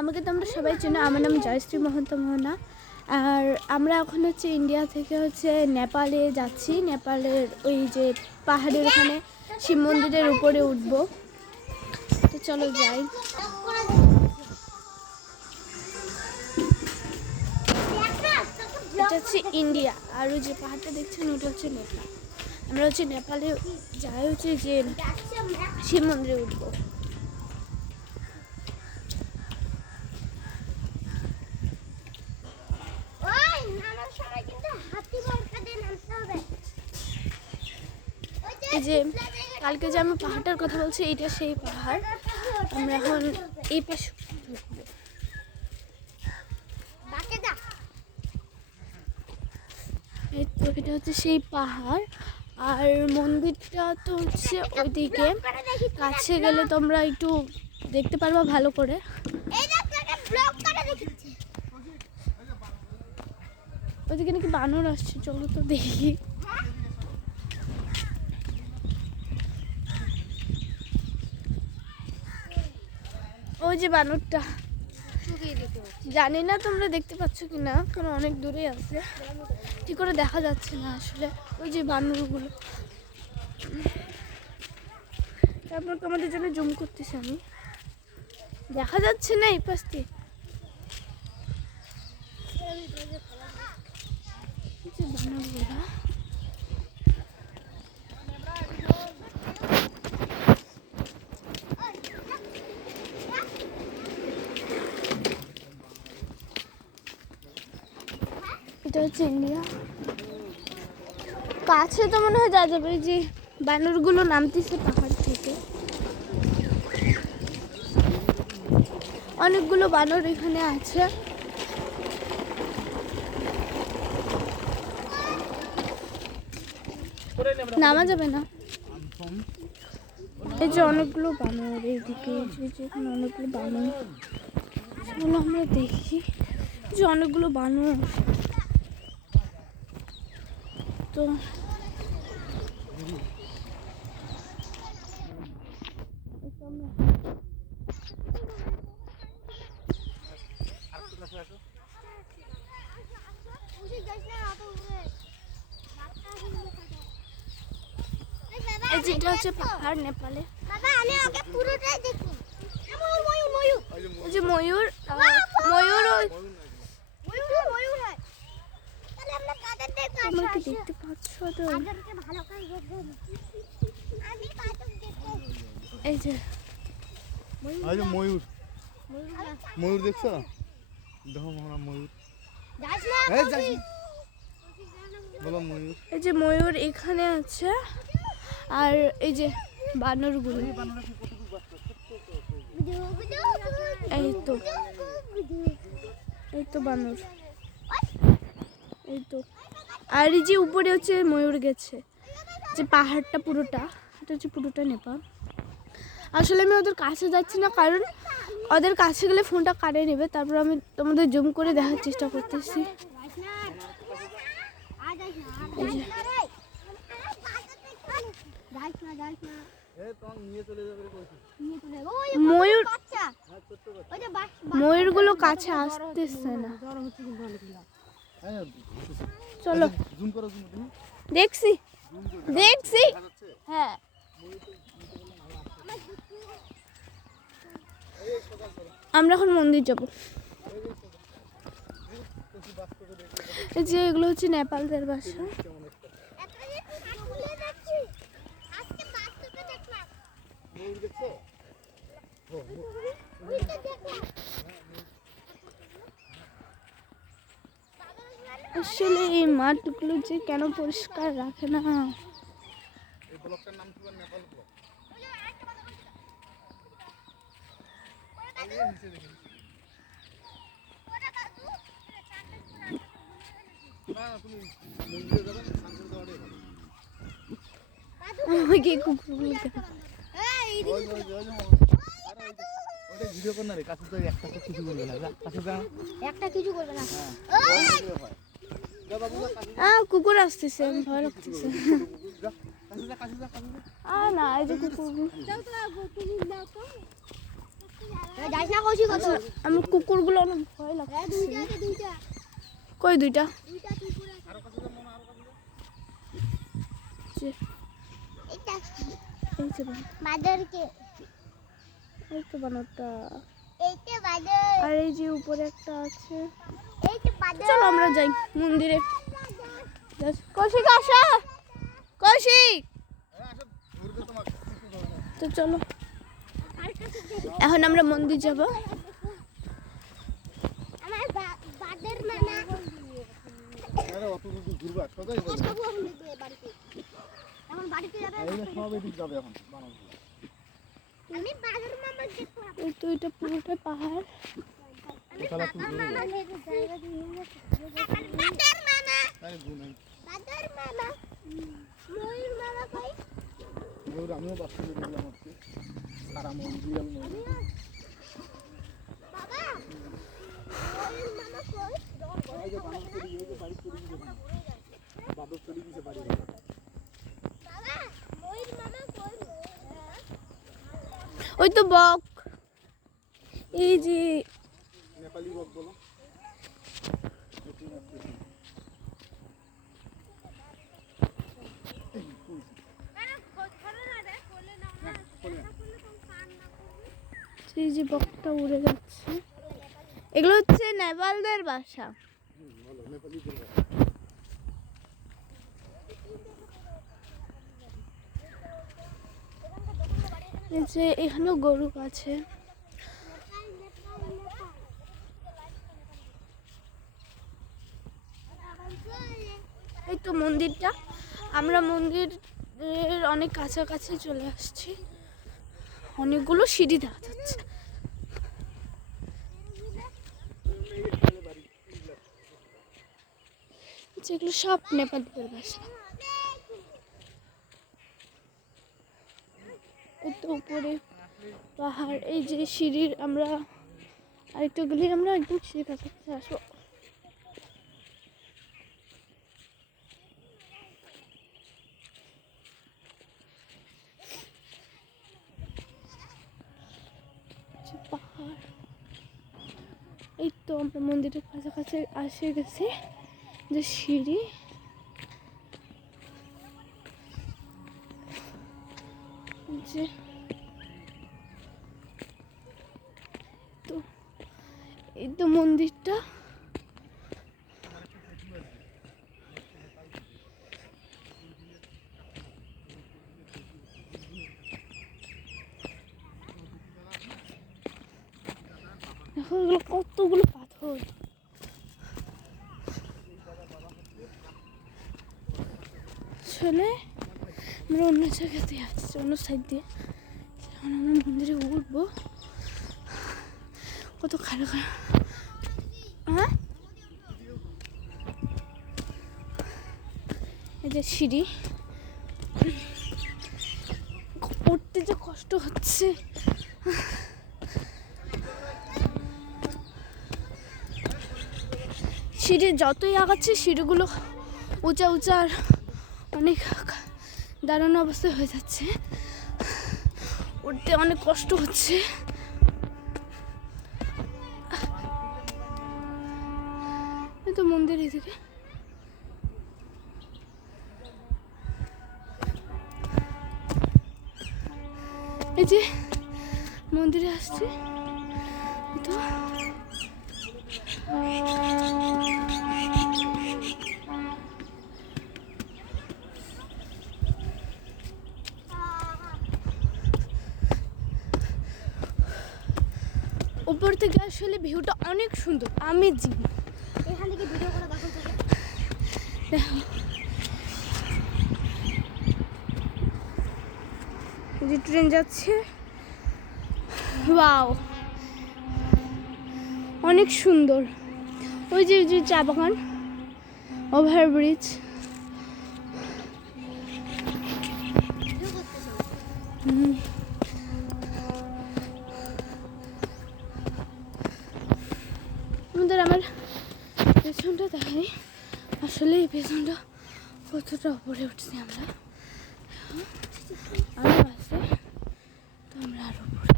আমাকে তোমরা সবাই চেনো, আমার নাম জয়শ্রী মহন্ত মোহনা। আর আমরা এখন হচ্ছে ইন্ডিয়া থেকে হচ্ছে নেপালে যাচ্ছি। নেপালের ওই যে পাহাড়ের ওখানে শিব মন্দিরের উপরে উঠবো। তো চলো যাই। এটা হচ্ছে ইন্ডিয়া, আর ওই যে পাহাড়টা দেখছেন ওটা হচ্ছে নেপাল। আমরা হচ্ছে নেপালে যাই হচ্ছে যে শিব মন্দিরে উঠবো। এই যে কালকে যে আমি পাহাড়টার কথা বলছি, এটা সেই পাহাড়। আমরা এখন এই পাশে ঢুকবো। এই তো এটা হচ্ছে সেই পাহাড়, আর মন্দিরটা তো হচ্ছে ওইদিকে। কাছে গেলে তোমরা একটু দেখতে পারবা ভালো করে। ওইদিকে নাকি বানর আসছে, চলো তো দেখি। ওই যে বানরটা, জানি না তোমরা দেখতে পাচ্ছ কি না, কারণ অনেক দূরে আছে, ঠিক করে দেখা যাচ্ছে না আসলে। ওই যে বানরগুলো, তারপর তোমাদের জন্য জুম করতেছি আমি, দেখা যাচ্ছে না এই পাশ দিয়ে। বানরগুলা এটা হচ্ছে ইন্ডিয়া। কাছে তো মনে হয় যাওয়া যাবে, যে বানরগুলো নামতেছে পাহাড় থেকে। অনেকগুলো বানর এখানে আছে। নামা যাবে না। এই যে অনেকগুলো বানর, এইদিকে এখানে অনেকগুলো বানর, চলো আমরা দেখি। যে অনেকগুলো বানর, তো এই যে এটা হচ্ছে পাহাড় নেপালে। ওই যে ময়ূর, তোমরা কি দেখতে পাচ্ছ? তো এই যে ময়ূর, ময়ূর দেখছো? দেখো ময়ূর, এই যে ময়ূর এখানে আছে, আর এই যে বানরগুলো, এই তো বানর, এই তো। আর এই যে উপরে হচ্ছে ময়ূর গেছে, যে পাহাড়টা পুরোটা, এটা হচ্ছে পুরোটা নেপাল। আসলে আমি ওদের কাছে যাচ্ছি না, কারণ ওদের কাছে গেলে ফোনটা কাটে নেবে। তারপর আমি তোমাদের জুম করে দেখার চেষ্টা করতেছি। ময়ূরগুলো কাছে আসতেছে না। চলো দেখছি, হ্যাঁ। আমরা এখন মন্দির যাব। এই যে এগুলো হচ্ছে নেপালদের বাসা। আসলে এই মাঠগুলো যে কেন পরিষ্কার রাখে না। আমাকে কুকুরগুলো ভিডিও কর না রে, কাছে তো একটা কিছু বলবে না, কাছে যা, একটা কিছু করবে না। কুকুর আসতেছে, ভয় লাগতেছে। না, এই যে কুকুর। যাইস না কৌশিক আচ্ছা, আমার কুকুরগুলো অনেক ভয় লাগছে। কই দুইটা? যে, এই যে বাদরকে এই তো বানরটা। এইটা বাদর আর এই যে উপরে একটা আছে। এইটা বাদর চলো আমরা যাই মন্দিরে। কৌশিক আসো, কৌশিক। তো চলো এখন আমরা মন্দির যাব। আমার বাদর মানা আরে অত দূর ঘুরবা সোজাই বল সব আমি বাড়িতে এখন বাড়িতে যাবে এই যে সব এদিক যাবে এখন বানাবো আমি বাদর মামা দেখো এই তো এটা পুরোটা পাহাড়। আমি বাদর মামা দেখো জায়গা দিয়ে বাদর মামা আরে গু নাই বাদর মামা ময়ূর মামা কই ওর আমিও বাসতে দিলাম আজকে সারা মন্দির বাবা ময়ূর মামা কই এই যে বানর চলে গিয়ে বাড়ি চলে গিয়ে বাদর চলে গিয়ে বাড়ি বাবা ময়ূর মামা কই ওই তো বক, এই যে নেপালি বক বলো এই যে বকটা উড়ে যাচ্ছে। এগুলো হচ্ছে নেপালদের বাসা। বলো নেপালি বল এই যে এখানেও গরু আছে। এই তো মন্দিরটা, আমরা মন্দিরের অনেক কাছাকাছি চলে আসছি। অনেকগুলো সিঁড়ি দেখা যাচ্ছে। যেগুলো সব নেপালিদের বাসা। এই তো উপরে পাহাড়, এই যে সিঁড়ির আমরা আরেকটু গেলে আমরা একদম সিঁড়ির কাছাকাছি আসবো। যে পাহাড়, এই তো আমরা মন্দিরের কাছাকাছি এসে গেছি। যে সিঁড়ি, যে তো এই তো মন্দিরটা। দেখো এগুলো কতগুলো পাথর। আসলে আমরা অন্য জায়গাতে আসছি, অন্য সাইড দিয়ে। এখন আমরা মন্দিরে উঠবো। কত খারাপ খারাপ, হ্যাঁ এই যে সিঁড়ি, উঠতে যে কষ্ট হচ্ছে। সিঁড়ি যতই আগাচ্ছে সিঁড়িগুলো উঁচা উঁচা আর অনেক দাঁড়ানো অবস্থা হয়ে যাচ্ছে। উঠতে অনেক কষ্ট হচ্ছে। এই তো মন্দির এদিকে। এই যে মন্দিরে আসছি তো। উপর থেকে আসলে ভিউটা অনেক সুন্দর, আমেজিং। এখান থেকে ভিডিও করে দেখো তো দেখো এই যে ট্রেন যাচ্ছে, ওয়াও অনেক সুন্দর। ওই যে চা বাগান, ওভারব্রিজ। ভিডিও করতে চাও আমাদের আমার পেছনটা দেখাই। আসলে এই পেছনটা কতটা উপরে উঠছি আমরা। আরও আছে তো আমরা আরও উপরে।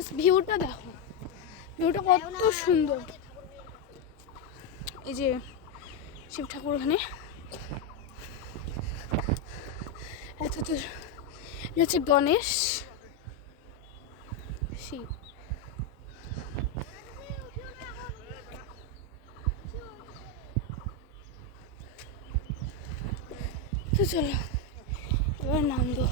জাস্ট ভিউটা দেখো, ভিউটা কত সুন্দর। এই যে শিব ঠাকুর ওখানে, এত তো হচ্ছে গণেশ শিব। তো চলো এবার নামবো।